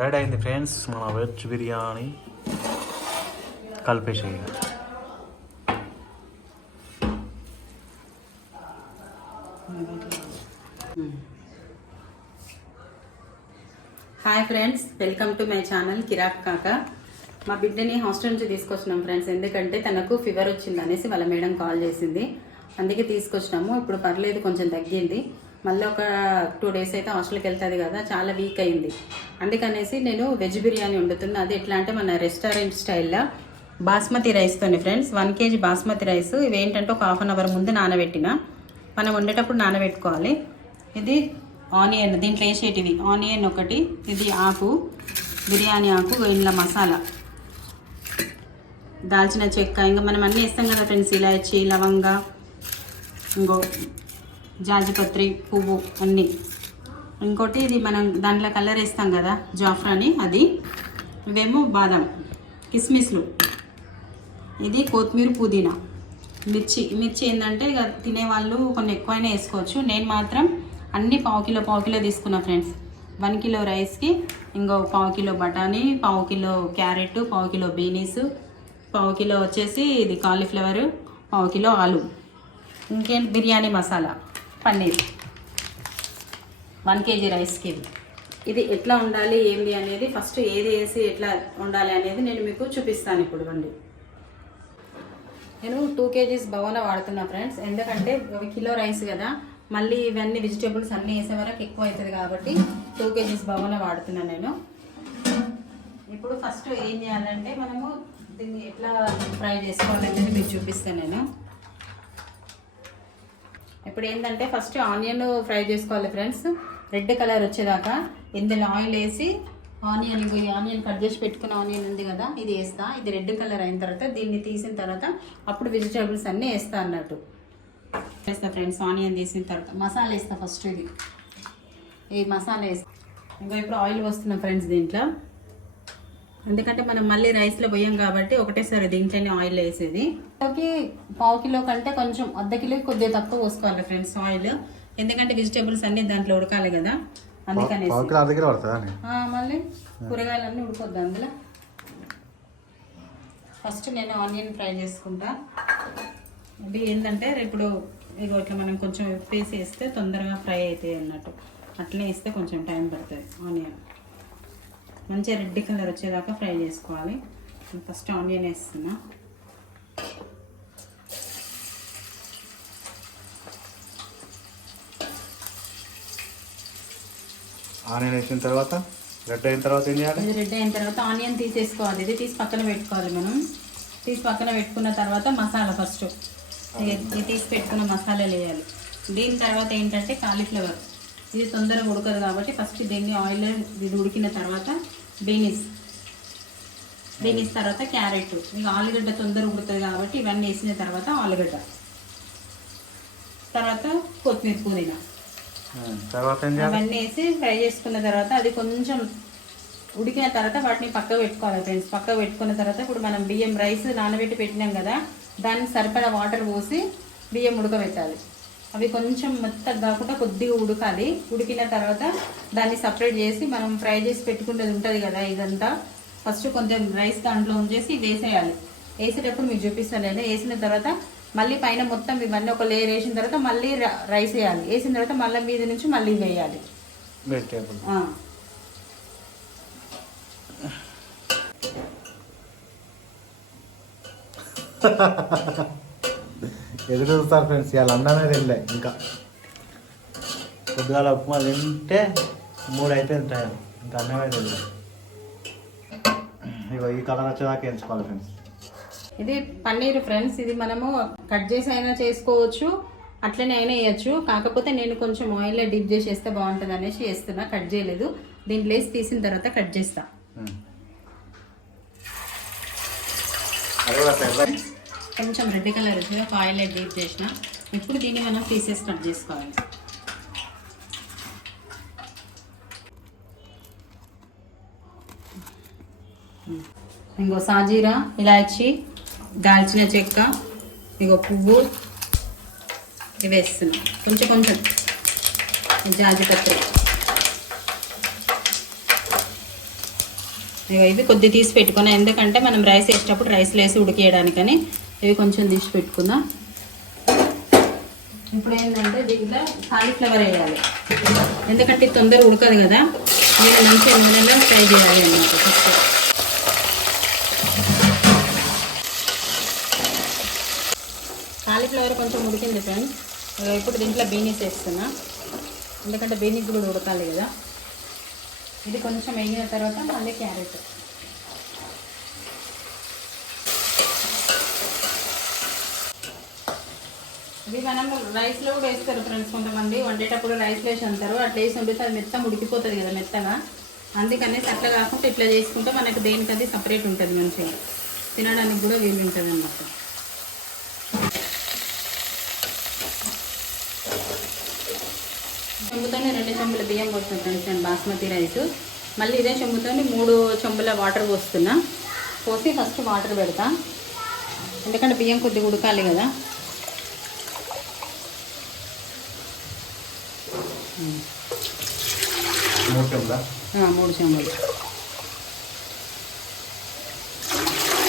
Ready అయింది friends మన veg biryani కలిపేసేయి hi friends welcome to my channel కిరాక్ కాక మా బిడ్డని హాస్టల్ నుంచి తీసుకొచ్చినాం ఫ్రెండ్స్ ఎందుకంటే తనకు ఫీవర్ వచ్చింది అనేసి వాళ్ళ మేడం కాల్ చేసింది. అందుకే తీసుకొచ్చినాము. ఇప్పుడు పర్లేదు కొంచెం తగ్గింది. మళ్ళీ ఒక టూ డేస్ అయితే హాస్టల్కి వెళ్తుంది కదా చాలా వీక్ అయింది. అందుకనేసి నేను వెజ్ బిర్యానీ వండుతున్నా. అది ఎట్లా అంటే మన రెస్టారెంట్ స్టైల్లో basmati రైస్తోని friends one KG basmati rice ఇవి ఏంటంటే ఒక హాఫ్ అన్ అవర్ ముందు నానబెట్టిన. మనం వండేటప్పుడు నానబెట్టుకోవాలి. ఇది ఆనియన్ దీంట్లో వేసేటివి. ఆనియన్ ఒకటి ఇది ఆకు బిర్యానీ ఆకు ఇంట్లో మసాలా. దాల్చిన చెక్క ఇంకా మనం అన్నీ వేస్తాం కదా ఫ్రెండ్స్ ఇలాచి లవంగా ఇంకో జాజిపత్రి పువ్వు అన్నీ. ఇంకోటి ఇది మనం దాంట్లో కలర్ వేస్తాం కదా జాఫ్రాని అది. ఇవేమో బాదం కిస్మిస్లు. ఇది కొత్తిమీర పుదీనా. మిర్చి మిర్చి ఏంటంటే ఇక తినేవాళ్ళు కొన్ని ఎక్కువైనా వేసుకోవచ్చు. నేను మాత్రం అన్ని పావు కిలో పావు కిలో తీసుకున్నా ఫ్రెండ్స్ వన్ కిలో రైస్కి ఇంకో పావు కిలో బఠానీ పావు కిలో క్యారెట్ పావు కిలో బీనీస్ పావు కిలో వచ్చేసి ఇది కాలీఫ్లవర్ పావు కిలో ఆలు. ఇంకేంటి బిర్యానీ మసాలా. పన్నీర్. వన్ కేజీ రైస్కి ఇది ఇది ఎట్లా ఉండాలి ఏంటి అనేది ఫస్ట్ ఏది వేసి ఎట్లా ఉండాలి అనేది నేను మీకు చూపిస్తాను ఇప్పుడు వండి నేను టూ కేజీస్ బవోనా వాడుతున్నా ఫ్రెండ్స్. ఎందుకంటే ఒక కిలో రైస్ కదా మళ్ళీ ఇవన్నీ వెజిటేబుల్స్ అన్నీ వేసే వరకు ఎక్కువ అవుతుంది కాబట్టి టూ కేజీస్ బవోనా వాడుతున్నాను నేను. ఇప్పుడు ఫస్ట్ ఏం చేయాలంటే మనము దీన్ని ఎట్లా ఫ్రై చేసుకోవాలనేది మీకు చూపిస్తాను నేను. ఇప్పుడు ఏంటంటే ఫస్ట్ ఆనియన్ ఫ్రై చేసుకోవాలి ఫ్రెండ్స్. రెడ్ కలర్ వచ్చేదాకా ఇందులో ఆయిల్ వేసి ఆనియన్ ఈ ఆనియన్ కట్ చేసి పెట్టుకున్న ఆనియన్ ఉంది కదా ఇది వేస్తా. ఇది రెడ్ కలర్ అయిన తర్వాత దీన్ని తీసిన తర్వాత అప్పుడు వెజిటేబుల్స్ అన్నీ వేస్తా అన్నట్టు. వేస్తా ఫ్రెండ్స్ ఆనియన్ తీసిన తర్వాత. మసాలా వేస్తా ఫస్ట్ ఇది. ఈ మసాలా వేస్తా. ఇంకా ఇప్పుడు ఆయిల్ వస్తున్నాం ఫ్రెండ్స్ దీంట్లో. ఎందుకంటే మనం మళ్ళీ రైస్లో పోయాం కాబట్టి ఒకటేసారి దీంట్లోనే ఆయిల్ వేసేది. కిలోకి పావు కిలో కంటే కొంచెం అర్ధ కిలో కొద్దిగా తక్కువ పోసుకోవాలి ఫ్రెండ్స్ ఆయిల్. ఎందుకంటే వెజిటేబుల్స్ అన్ని దాంట్లో ఉడకాలి కదా ఆ, మళ్ళీ కూరగాయలన్నీ ఉడికొద్దు అందులో? ఫస్ట్ నేను ఆనియన్ ఫ్రై చేసుకుంటా. ఇది ఏంటంటే ఇప్పుడు ఇగో ఇట్లా మనం కొంచెం ఉప్పేసి వేస్తే తొందరగా ఫ్రై అవుతాయి అన్నట్టు. అట్లనే వేస్తే కొంచెం టైం పడుతుంది ఆనియన్. మంచిగా రెడ్ కలర్ వచ్చేదాకా ఫ్రై చేసుకోవాలి. ఫస్ట్ ఆనియన్ వేస్తున్నా. ఆనియన్ వేసిన తర్వాత రెడ్ అయిన తర్వాత ఏం చేయాలి? ఇది రెడ్ అయిన తర్వాత ఆనియన్ తీసేసుకోవాలి. ఇది తీసి పక్కన పెట్టుకోవాలి మనం. తీసి పక్కన పెట్టుకున్న తర్వాత మసాలా ఫస్ట్. ఇది తీసి పెట్టుకున్న మసాలాలు వేయాలి. దీని తర్వాత ఏంటంటే కాలీఫ్లవర్. ఇది తొందరగా ఉడకదు కాబట్టి ఫస్ట్ దీన్ని ఆయిల్ ఇది ఉడికిన తర్వాత బీనీస్. బీనీస్ తర్వాత క్యారెట్. ఇక ఆలుగడ్డ తొందరగా ఉడుతుంది కాబట్టి ఇవన్నీ వేసిన తర్వాత ఆలుగడ్డ. తర్వాత కొత్తిమీర పుదీనా. తర్వాత అవన్నీ వేసి ఫ్రై చేసుకున్న తర్వాత అది కొంచెం ఉడికిన తర్వాత వాటిని పక్క పెట్టుకోవాలి ఫ్రెండ్స్. పక్క పెట్టుకున్న తర్వాత ఇప్పుడు మనం బియ్యం రైస్ నానబెట్టి పెట్టినాం కదా దానికి సరిపడా వాటర్ పోసి బియ్యం ఉడకబెట్టాలి. అవి కొంచెం మెత్తగా కాకుండా కొద్దిగా ఉడకాలి. ఉడికిన తర్వాత దాన్ని సపరేట్ చేసి మనం ఫ్రై చేసి పెట్టుకునేది ఉంటుంది కదా ఇదంతా. ఫస్ట్ కొంచెం రైస్ దాంట్లో ఉంచేసి వేసేయాలి. వేసేటప్పుడు మీకు చూపిస్తాను నేను. వేసిన తర్వాత మళ్ళీ పైన మొత్తం ఇవన్నీ ఒక లేయర్ వేసిన తర్వాత మళ్ళీ రైస్ వేయాలి. వేసిన తర్వాత మళ్ళీ మీద నుంచి మళ్ళీ వేయాలి. వెజిటేబుల్. ఎదురు చూస్తారు ఫ్రెండ్స్ ఇవాళ అన్నమే తినలే ఇంకా. పొద్దుగాల ఉప్మా తింటే మూడు అయిపోయింది టైం ఇంకా అన్నమే తినలే ఇగో ఈ కలర్ వచ్చేదాకా ఎంచుకోవాలి ఫ్రెండ్స్ ఇది పన్నీర్ ఫ్రెండ్స్ ఇది మనము కట్ చేసి అయినా చేసుకోవచ్చు అట్లనే అయినా వేయచ్చు. కాకపోతే నేను కొంచెం ఆయిల్లో డిప్ చేసి వేస్తే బాగుంటుంది అనేసి వేస్తున్నా కట్ చేయలేదు. దీంట్లో వేసి తీసిన తర్వాత కట్ చేస్తా. కొంచెం రెడ్ కలర్ వచ్చింది ఒక ఆయిల్ డీప్ చేసిన. ఇప్పుడు దీన్ని మనం పీసెస్ కట్ చేసుకోవాలి. ఇంకో సాజీరా ఇలాచి దాల్చిన చెక్క ఇంకో పువ్వు. ఇవి వేస్తున్నాం. కొంచెం కొంచెం. జాజిపత్రి ఇవి కొద్ది తీసి పెట్టుకున్నాం. ఎందుకంటే మనం రైస్ వేసేటప్పుడు రైస్ వేసి ఉడికేయడానికని ఇవి కొంచెం తీసి పెట్టుకుందాం. ఇప్పుడు ఏంటంటే దీంట్లో కాలీఫ్లవర్ వేయాలి. ఎందుకంటే ఇది తొందరగా ఉడకదు కదా నేను మంచిగా నూనెలో ఫ్రై చేయాలి అన్నమాట కాలీఫ్లవర్ కొంచెం ఉడికింది ఫ్రెండ్స్. ఇగో ఇప్పుడు దీంట్లో బీనీస్ వేస్తున్నా. ఎందుకంటే బీనీస్ కూడా ఉడకాలి కదా. ఇది కొంచెం వేగిన తర్వాత మళ్ళీ క్యారెట్. ఇవి మనం రైస్లో కూడా వేస్తారు ఫ్రెండ్స్ కొంతమంది. వండేటప్పుడు రైస్లో వేసి అంటారు అట్లా వేసి వండితే అది మెత్తం ఉడికిపోతుంది కదా మెత్తగా. అందుకనేసి అట్లా కాకుండా ఇట్లా చేసుకుంటే మనకు దేనికది సపరేట్ ఉంటుంది మంచిగా. తినడానికి కూడా వీలు ఉంటుంది అన్నమాట. చెంబుతోనే రెండు చెంబుల బియ్యం పోస్తాను ఫ్రెండ్స్ నేను బాస్మతి రైస్ మళ్ళీ ఇదే చెంబుతోని మూడు చెంబుల వాటర్ పోస్తున్నా. పోసి ఫస్ట్ వాటర్ పెడతా. ఎందుకంటే బియ్యం కొద్దిగా ఉడకాలి కదా. చెంబులా? మూడు చెంబులు.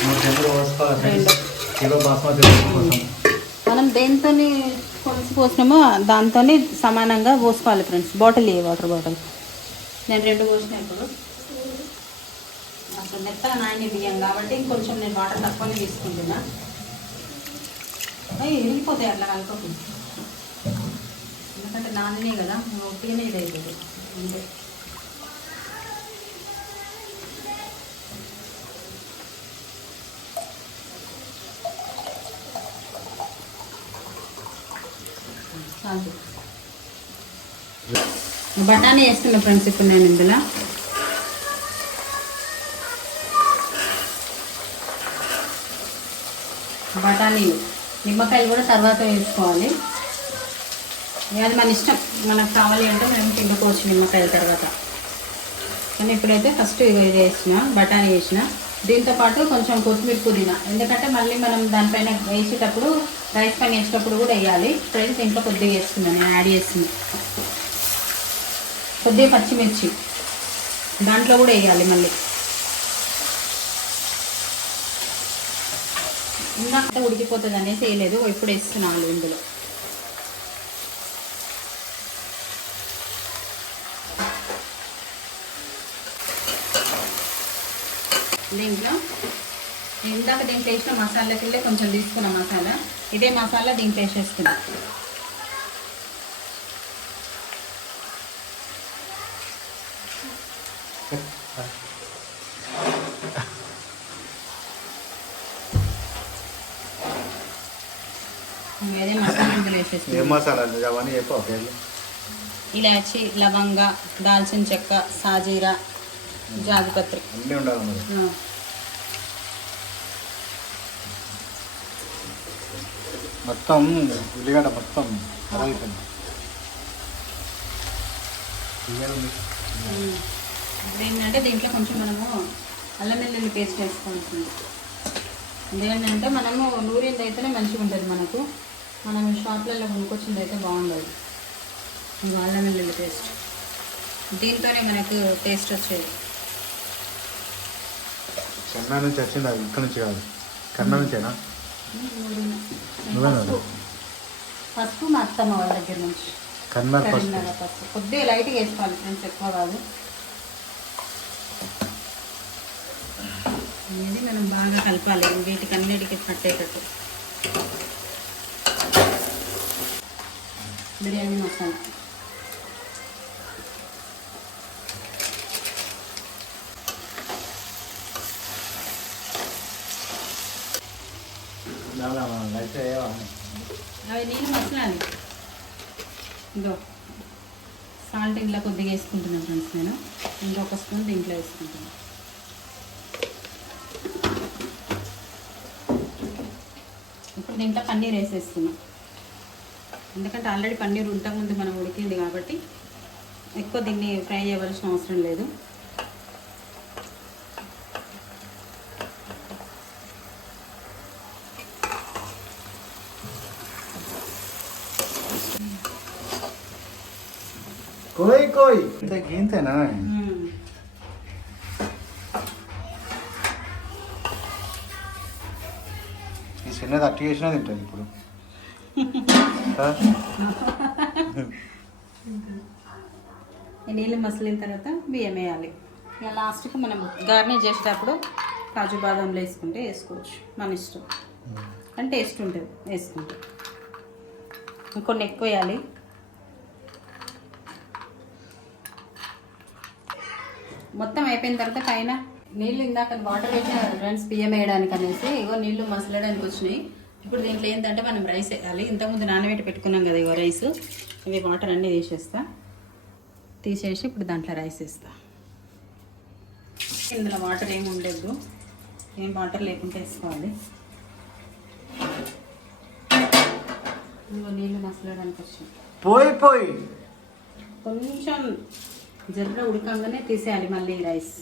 మూడు చెంబులు పోసుకోవాలి రెండు. ఫ్రెండ్స్ కిలో బాస్మతి రైస్ కోసం. మనం దేంతో కొలిసి పోసినామో దాంతో సమానంగా పోసుకోవాలి friends bottle a water bottle నేను రెండు పోసిన ఇప్పుడు. అసలు మెత్తగా నాయని బియ్యం కాబట్టి ఇంకొంచెం నేను వాటర్ తక్కువనే తీసుకుంటున్నా. అవి విరిగిపోతాయి అట్లా కలపకు ఎందుకంటే నానినే కదా ఇది అవుతుంది అంతే. బఠానీ వేస్తున్నా ఫ్రెండ్స్ ఇప్పుడు నేను ఇందులో. బఠానీలు నిమ్మకాయలు కూడా తర్వాత వేసుకోవాలి. అది మన ఇష్టం. మనకు కావాలి అంటే మేము తిండుకోవచ్చు నిమ్మకాయల తర్వాత. కానీ ఇప్పుడైతే ఫస్ట్ ఇది వేసిన బఠానీ వేసిన. దీంతో పాటు కొంచెం కొత్తిమీర పుదీనా. ఎందుకంటే మళ్ళీ మనం దానిపైన వేసేటప్పుడు రైస్ పైన వేసేటప్పుడు కూడా వేయాలి. ఫ్రెండ్స్ ఇంట్లో కొద్దిగా వేసుకున్నాను నేను యాడ్ చేస్తుంది కొద్దిగా పచ్చిమిర్చి. దాంట్లో కూడా వేయాలి మళ్ళీ. ఇందాక ఉడికిపోతుంది అనేసి వేయలేదు. ఇప్పుడు వేస్తున్నాను ఇందులో. దీంట్లో ఇందాక దీంట్లో వేసిన మసాలాకి వెళ్ళి కొంచెం తీసుకున్న మసాలా. ఇదే మసాలా దీంట్లో వేసేస్తున్నా. ఇదే మసాలా ఏ ఇలాచి లవంగ దాల్చిన చెక్క సాజీరా జాజిపత్రి అన్నీ ఉండాలి మరి. మొత్తం ఉల్లిగడ్డ మొత్తం. ఇప్పుడు ఏంటంటే దీంట్లో కొంచెం మనము అల్లం వెల్లుల్లి పేస్ట్ వేసుకుంటుంది ఏంటంటే మనము నూరింది అయితేనే మంచిగా ఉంటుంది మనకు. మనం షాప్లలో కొనుక్కొచ్చింది అయితే బాగుండదు. అల్లం వెల్లుల్లి పేస్ట్. దీంతోనే మనకు టేస్ట్ వచ్చేది. చెన్నై నుంచి వచ్చింది అది ఇక్కడ నుంచి కాదు. కర్ణా నుంచేనా. నువ్వేనా? పసుపు మా అత్తమ్మ వాళ్ళ దగ్గర నుంచి. పసుపు కరీంనగర్ పసుపు. కొద్దిగా లైట్గా వేసుకోవాలి ఫ్రెండ్స్ ఎక్కువ కాదు. ఇది మనం బాగా కలపాలి వీటికి అన్నిటికీ పట్టేటట్టు. బిర్యానీ మసాలా. అవి నీళ్ళు మసలాలి ఇదో సాల్ట్ ఇంట్లో కొద్దిగా వేసుకుంటున్నాను ఫ్రెండ్స్ నేను. ఇంకొక స్పూన్ దీంట్లో వేసుకుంటున్నాను ఇప్పుడు దీంట్లో పన్నీర్ వేసేస్తున్నాం. ఎందుకంటే ఆల్రెడీ పన్నీర్ ముందు మనం ఉడికింది కాబట్టి ఎక్కువ దీన్ని ఫ్రై చేయవలసిన అవసరం లేదు. కోయ్ కోయ్ ఇంతేనా ఈ నీళ్ళు మసిలిన తర్వాత బియ్యం వేయాలి. ఇక లాస్ట్కి మనం గార్నిష్ చేసేటప్పుడు కాజు బాదంలో వేసుకుంటే వేసుకోవచ్చు. మన ఇష్టం. అంటే టేస్ట్ ఉంటుంది వేసుకుంటే. ఇంకొన్ని ఎక్కువ వేయాలి. మొత్తం అయిపోయిన తర్వాత పైన నీళ్ళు ఇందాక వాటర్ వేసిన ఫ్రెండ్స్ బియ్యం వేయడానికి అనేసి ఇగో నీళ్ళు మసలడానికి వచ్చినాయి. ఇప్పుడు దీంట్లో ఏంటంటే మనం రైస్ వేయాలి. ఇంతకుముందు నానబెట్టి పెట్టుకున్నాం కదా ఇగో రైస్ ఇవి వాటర్ అన్నీ తీసేస్తా. తీసేసి ఇప్పుడు దాంట్లో రైస్ వేస్తా. ఇందులో వాటర్ ఏమి ఉండద్దు. ఏం వాటర్ లేకుండా వేసుకోవాలి. నీళ్ళు మసలడానికి వచ్చినాయి. పోయి పోయి. కొంచెం జర్ర ఉడకంగానే తీసేయాలి మళ్ళీ రైస్.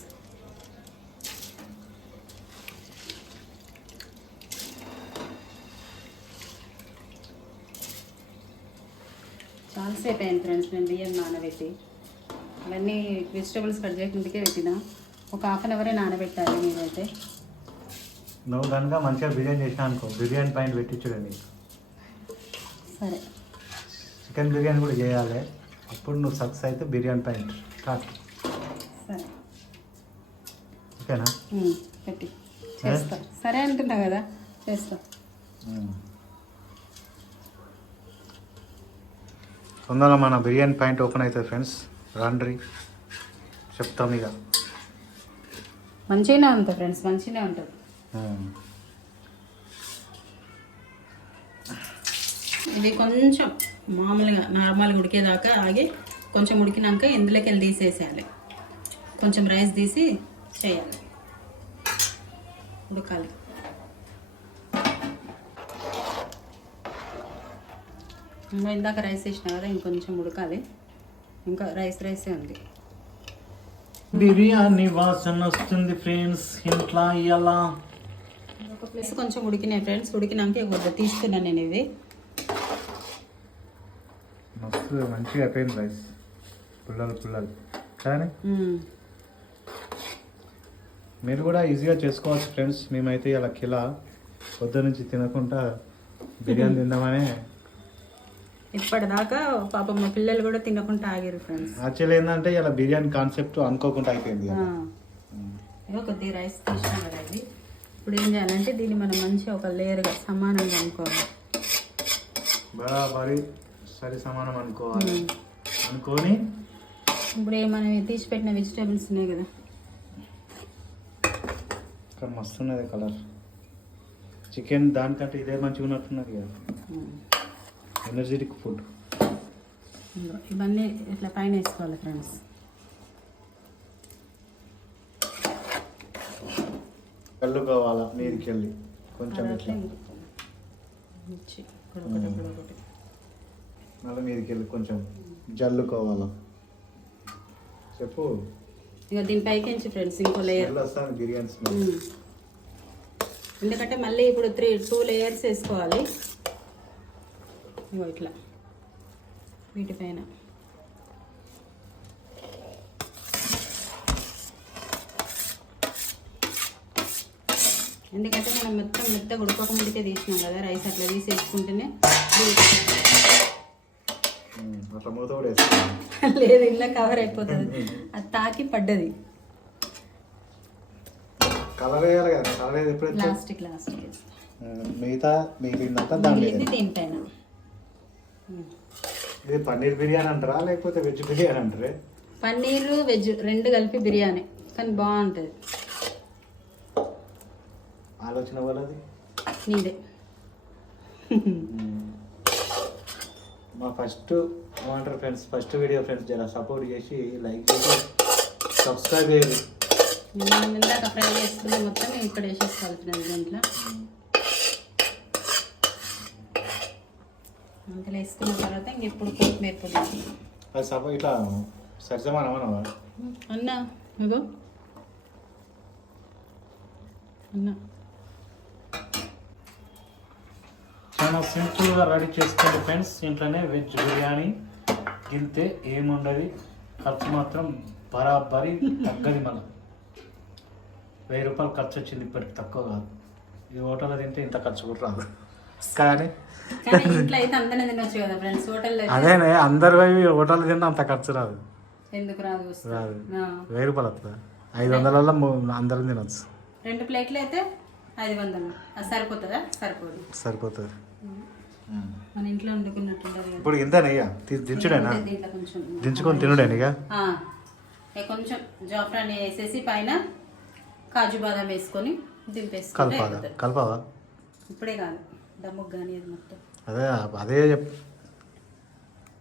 చాలాసేపు అయింది ఫ్రెండ్స్ నేను బియ్యం నానబెట్టి. అవన్నీ వెజిటబుల్స్ కట్ చేయకుందుకే పెట్టిన. ఒక హాఫ్ అన్ అవరే నానబెట్టాలి మీరైతే నువ్వు కనుక మంచిగా బిర్యానీ చేసినా అనుకో బిర్యానీ పైన పెట్టించుడండి సరే. చికెన్ బిర్యానీ కూడా చేయాలి. అప్పుడు నువ్వు సక్సెస్ అయితే బిర్యానీ పైన స్టార్ట్ సరే. ఓకేనా? పెట్టి. చేస్తా. సరే అంటున్నా కదా? చేస్తా. తొందరగా మన బిర్యానీ పాయింట్ ఓపెన్ అవుతుంది ఫ్రెండ్స్. రాండ్రి చెప్తాం ఇక మంచిగానే ఉంటుంది ఫ్రెండ్స్ మంచిగానే ఉంటుంది. ఇది కొంచెం మామూలుగా నార్మల్గా ఉడికేదాకా ఆగి కొంచెం ఉడికినాక ఇందులోకి వెళ్ళి తీసేసేయాలి. కొంచెం రైస్ తీసి చేయాలి. ఉడకాలి. ఇంకా ఇందాక రైస్ వేసిన కదా ఇంకొంచెం ఉడకాలి. ఇంకా రైస్ రైసే ఉంది. బిర్యానీ వాసన వస్తుంది ఫ్రెండ్స్ ఇంట్లో ఇలా ఒక ప్లేస్ కొంచెం ఉడికినాయి ఫ్రెండ్స్ ఉడికినాక కొద్దిగా తీసుకున్నాను నేను ఇవి మస్తు మంచిగా అయిపోయింది రైస్. పుల్లలు పుల్లలు. కానీ. మీరు కూడా ఈజీగా చేసుకోవచ్చు ఫ్రెండ్స్. మేమైతే ఇలా కిలా పొద్దు నుంచి తినకుండా బిర్యానీ తిందామనే ఇప్పటిదాకా పాపం మా పిల్లలు కూడా తినకుండా ఆగారు ఫ్రెండ్స్. యాక్చువల్ ఏంటంటే ఇలా బిర్యానీ కాన్సెప్ట్ అనుకోకుండా అయిపోయింది కొద్దిగా రైస్ తీసినాం కదా ఇది. ఇప్పుడు ఏం చేయాలంటే దీన్ని మనం మంచిగా ఒక లేయర్గా సమానంగా అనుకోవాలి. బరాబరి సరి సమానం అనుకోవాలి. అనుకొని ఇప్పుడు మనం తీసి పెట్టిన వెజిటేబుల్స్ ఉన్నాయి కదా. ఇక్కడ మస్తు ఉన్నది కలర్. చికెన్ దానికంటే ఇదే మంచిగా ఉన్నట్టున్నది కదా. ఎనర్జెటిక్ ఫుడ్ ఇవన్నీ ఇట్లా పైన వేసుకోవాలి ఫ్రెండ్స్. కళ్ళు కావాలా? మీదికి వెళ్ళి కొంచెం ఇట్లా. మళ్ళీ మీదికి వెళ్ళి కొంచెం జల్లుకోవాలా చెప్పు. ఇక దీని పైకించి ఫ్రెండ్స్? ఇంకో లేయర్. ఎందుకంటే మళ్ళీ ఇప్పుడు త్రీ టూ లేయర్స్ వేసుకోవాలి. ఇగో ఇట్లా. వీటిపైన. ఎందుకంటే మనం మొత్తం మెత్తగా ఉడకక ముందుకే తీసినాం కదా రైస్ అట్లా తీసి వేసుకుంటేనే మ్మ్. అట్లా మూత కూడా వేసుకోవాలి లేదు ఇలా కవర్ అయిపోతుంది. అది తాకి పడ్డది. కలర్ వేయాలి కదా కలర్ వేసి ఎప్పుడు వేస్తావు? లాస్ట్కి లాస్ట్కి వేస్తాం మ్మ్. మిగతా మిగిలిందంతా దాని దీనిపైన. ఇది పన్నీర్ బిర్యానీ అంటారా లేకపోతే వెజ్ బిర్యానీ అంటారే? పన్నీరు వెజ్ రెండు కలిపి బిర్యానీ కానీ బాగుంటుంది. ఆలోచన వాళ్ళది? నీదే. మా ఫస్ట్ ఏమంటారు ఫ్రెండ్స్ ఫస్ట్ వీడియో ఫ్రెండ్స్ జర సపోర్ట్ చేసి లైక్ చేసి సబ్స్క్రైబ్ ఇందాక ఫ్రై చేసుకున్న మొత్తం ఇక్కడ వేసేసుకోవాలి ఫ్రెండ్స్ దీంట్లో అంతలో వేసుకున్న తర్వాత ఇంక ఇప్పుడు కొత్తిమీర పొడి. అది సపో ఇట్లా సరిసమానం అనవా అన్నా అన్నా. చాలా సింపుల్గా రెడీ చేసుకోండి ఫ్రెండ్స్. ఇంట్లోనే వెజ్ బిర్యానీ. గిల్తే ఏముండదు. ఖర్చు మాత్రం బరాబరి తగ్గది మనం వెయ్యి రూపాయలు ఖర్చు వచ్చింది ఇప్పటికి తక్కువ కాదు. ఈ హోటల్లో తింటే ఇంత ఖర్చు కూడా రాదు. కానీ అదేనే అందరు పోయి హోటల్ తిన్నా అంత ఖర్చు రాదు. ఎందుకు రాదు. వెయ్యి రూపాయలు వస్తుంది? ఐదు వందలలో అందరం తినొచ్చు. రెండు ప్లేట్లు అయితే ఐదు వందలు. సరిపోతుందా? సరిపోదు. సరిపోతుంది. మన ఇంట్లో వండుకున్నట్టు ఇప్పుడు ఇంతేనయ్యా దించుడేనా? దించుకొని తినుడేనిగా కొంచెం జాఫ్రాన్ వేసేసి పైన కాజు బాదం వేసుకొని దింపేసుకుంటే కలపాలా? అయిపోతుంది. కలపావా? ఇప్పుడే కాదు. దమ్ముకు కానీ అది మొత్తం. అదే అదే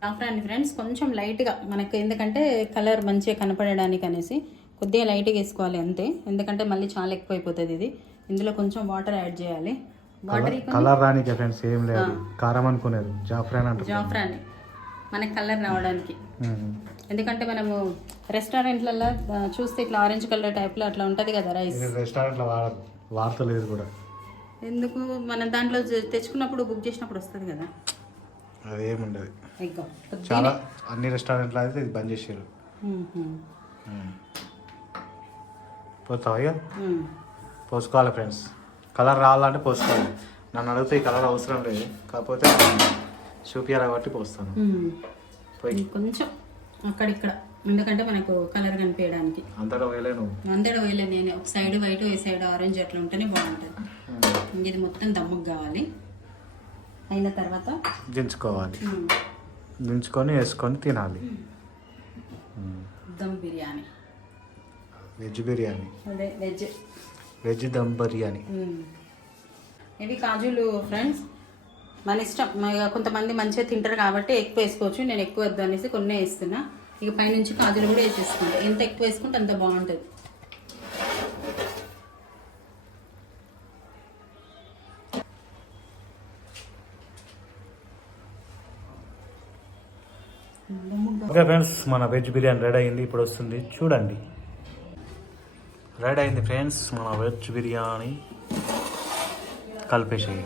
జాఫ్రాన్ ఫ్రెండ్స్ కొంచెం లైట్గా మనకు ఎందుకంటే కలర్ మంచిగా కనపడడానికి అనేసి కొద్దిగా లైట్గా వేసుకోవాలి అంతే. ఎందుకంటే మళ్ళీ చాలా ఎక్కువ అయిపోతుంది ఇది. ఇందులో కొంచెం వాటర్ యాడ్ చేయాలి. కలర్ రానికే ఫ్రెండ్స్ ఏం లేదు. కారం అనుకునేది. జాఫ్రాన్ అంటారు జాఫ్రాన్. మనకి కలర్ రావడానికి. ఎందుకంటే మనము రెస్టారెంట్లలో చూస్తే ఇట్లా ఆరెంజ్ కలర్ టైప్లో అట్లా ఉంటుంది కదా రైస్. రెస్టారెంట్లో వాడ వాడతలేదు కూడా. ఎందుకు? మనం దాంట్లో తెచ్చుకున్నప్పుడు బుక్ చేసినప్పుడు వస్తుంది కదా. అదేముండదు చాలా అన్ని రెస్టారెంట్లో అయితే ఇది బంద్ చేసారు పోతావా పోసుకోవాలి ఫ్రెండ్స్. కలర్ రావాలంటే పోసుకోవాలి నన్ను అడిగితే ఈ కలర్ అవసరం లేదు. కాకపోతే చూపియాలి కాబట్టి పోస్తాను. పోయి. కొంచెం అక్కడిక్కడ. ఎందుకంటే మనకు కలర్ కనిపించడానికి. అంతటా వేయలేను అందడ వేయలే నేను. ఒక సైడ్ వైట్ ఒక సైడ్ ఆరెంజ్ అట్లా ఉంటేనే బాగుంటుంది. ఇది మొత్తం దమ్ముకు కావాలి. అయిన తర్వాత దించుకోవాలి. దించుకొని వేసుకొని తినాలి. దమ్ బిర్యానీ. వెజ్ బిర్యానీ. అదే వెజ్. వెజ్ దమ్ బిర్యానీ. ఇవి కాజులు ఫ్రెండ్స్ మన ఇష్టం. ఇక కొంతమంది మంచిగా తింటారు కాబట్టి ఎక్కువ వేసుకోవచ్చు. నేను ఎక్కువ వద్దు అనేసి కొన్ని వేస్తున్నా. ఇక పైనుంచి కాజులు కూడా వేసేసుకుంటా ఎంత ఎక్కువ వేసుకుంటే అంత బాగుంటుంది. ఓకే ఫ్రెండ్స్ మన వెజ్ బిర్యానీ రెడీ అయింది. ఇప్పుడు వస్తుంది. చూడండి. రెడీ అయింది ఫ్రెండ్స్ మన వెజ్ బిర్యానీ కలిపేసేయి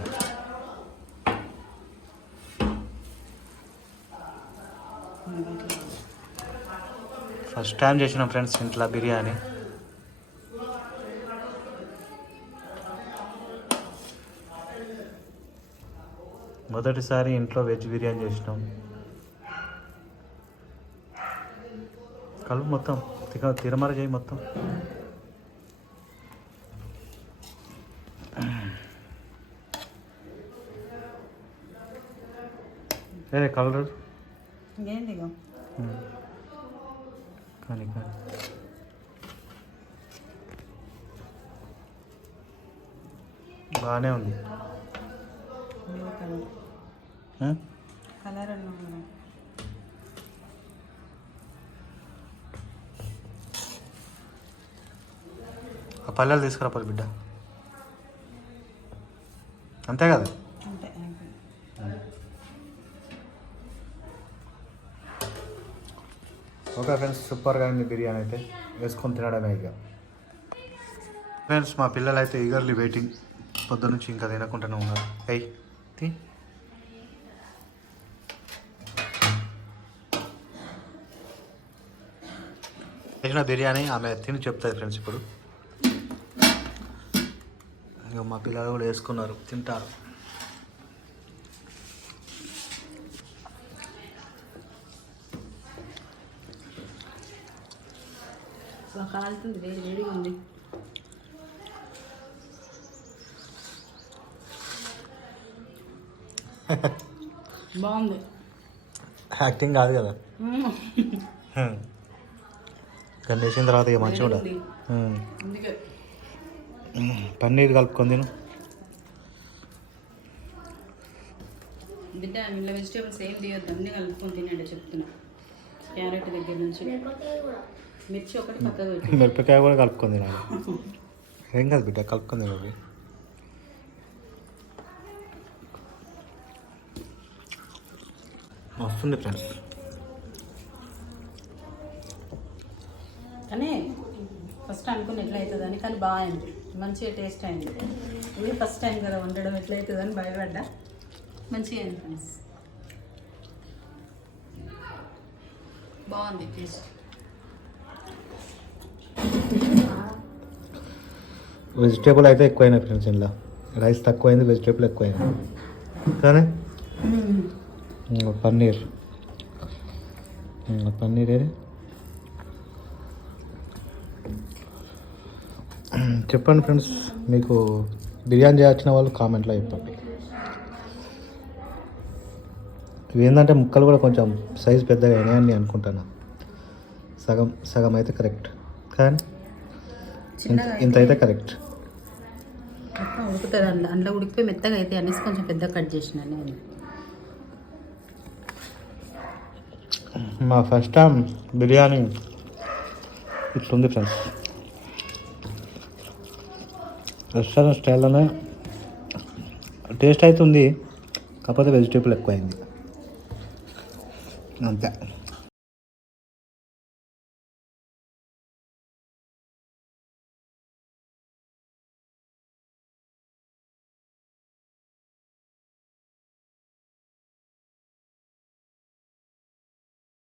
ఫస్ట్ టైం చేసిన ఫ్రెండ్స్ ఇంట్లో బిర్యానీ మొదటిసారి ఇంట్లో వెజ్ బిర్యానీ చేసినాం కలుపు మొత్తం తిరమర చేయి మొత్తం ఏ కలర్? కానీ కానీ. బాగానే ఉంది. కలర్. ఆ? పల్లెలు తీసుకురా పది బిడ్డ. అంతే కదా అంతే ఓకే ఫ్రెండ్స్ సూపర్గా అయింది బిర్యానీ అయితే. వేసుకొని తినడమే ఇక. ఫ్రెండ్స్ మా పిల్లలు అయితే ఈగర్లీ వెయిటింగ్ పొద్దు నుంచి ఇంకా తినకుండానే ఉన్నారు. అయ్యి తి. వేసిన బిర్యానీ ఆమె తిని చెప్తుంది ఫ్రెండ్స్ ఇప్పుడు. ఇక మా పిల్లలు కూడా వేసుకున్నారు తింటారు. కాలుతుంది వేడి వేడిగా ఉంది. బాగుంది. యాక్టింగ్ కాదు కదా. కానీ వేసిన తర్వాత ఇక మంచిగా. అందుకే. పన్నీర్ కలుపుకొని తిను. బిడ్డ ఇంట్లో వెజిటేబుల్స్ ఏం తీయొద్దు అన్నీ కలుపుకొని తినండి చెప్తున్నా. క్యారెట్ దగ్గర నుంచి. మిర్చి ఒకటి పక్కకు మిరపకాయ కూడా కలుపుకొని తినాలి. ఏం కాదు బిడ్డ కలుపుకొని తినాలి వస్తుంది ఫ్రెండ్స్. కానీ ఫస్ట్ అనుకుని ఎట్లా అవుతుందని కానీ బాగా అయింది మంచిగా టేస్ట్ అయింది. ఇది ఫస్ట్ టైం కదా వండడం ఎట్లా అవుతుందని భయపడ్డా? మంచిగా అయింది ఫ్రెండ్స్ బాగుంది టేస్ట్ వెజిటేబుల్ అయితే ఎక్కువైనాయి ఫ్రెండ్స్ ఇంట్లో రైస్ తక్కువైంది వెజిటేబుల్ ఎక్కువైంది. కానీ పన్నీర్. పన్నీర్ ఏది? చెప్పండి ఫ్రెండ్స్ మీకు బిర్యానీ చేయాల్సిన వాళ్ళు కామెంట్లో చెప్పండి. ఇవి ఏంటంటే ముక్కలు కూడా కొంచెం సైజ్ పెద్దగా అయినాయని నేను అనుకుంటాను సగం సగం అయితే కరెక్ట్ కానీ ఇంత అయితే కరెక్ట్ మొత్తం ఉడుకుతుంది అందులో. అందులో ఉడికిపోయి మెత్తగా అయితే అనేసి కొంచెం పెద్ద కట్ చేసిన నేను. మా ఫస్ట్ టైం బిర్యానీ ఇట్లుంది ఫ్రెండ్స్ రెస్టారెంట్ స్టైల్లోనే టేస్ట్ అయితే ఉంది కాకపోతే వెజిటేబుల్ ఎక్కువైంది. అంతే.